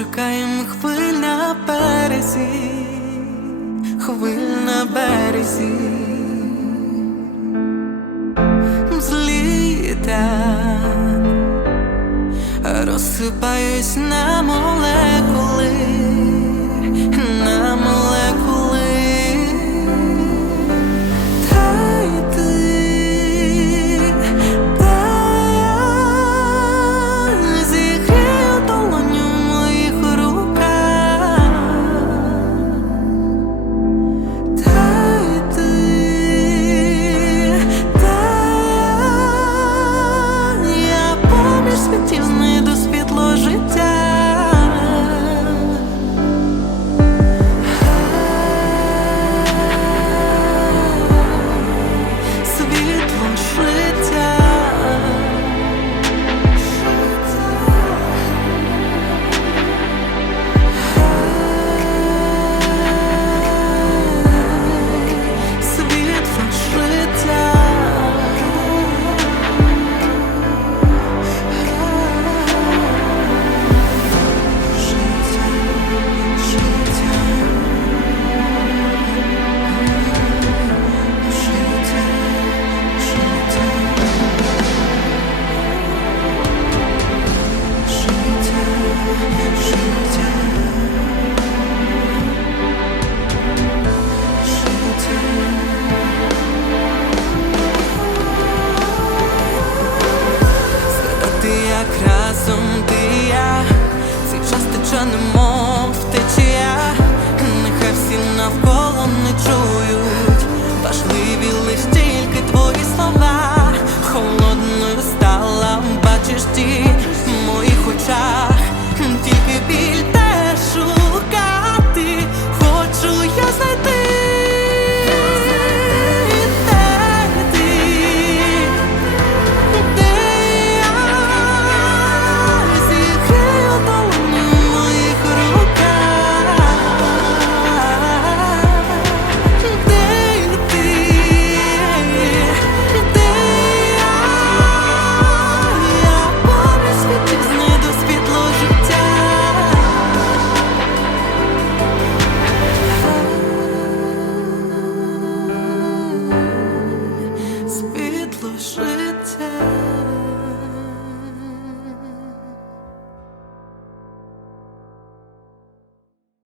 шукаємо хвиль на березі, хвиль на березі, зліта, розсипаюсь на морі. так разом ти і я, цей час тече немов втечія.